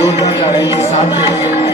जोरदार गाड़ी के साथ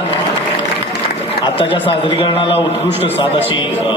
धन्यवाद. आत्ताच्या सादरीकरणाला उत्कृष्ट साथ अशी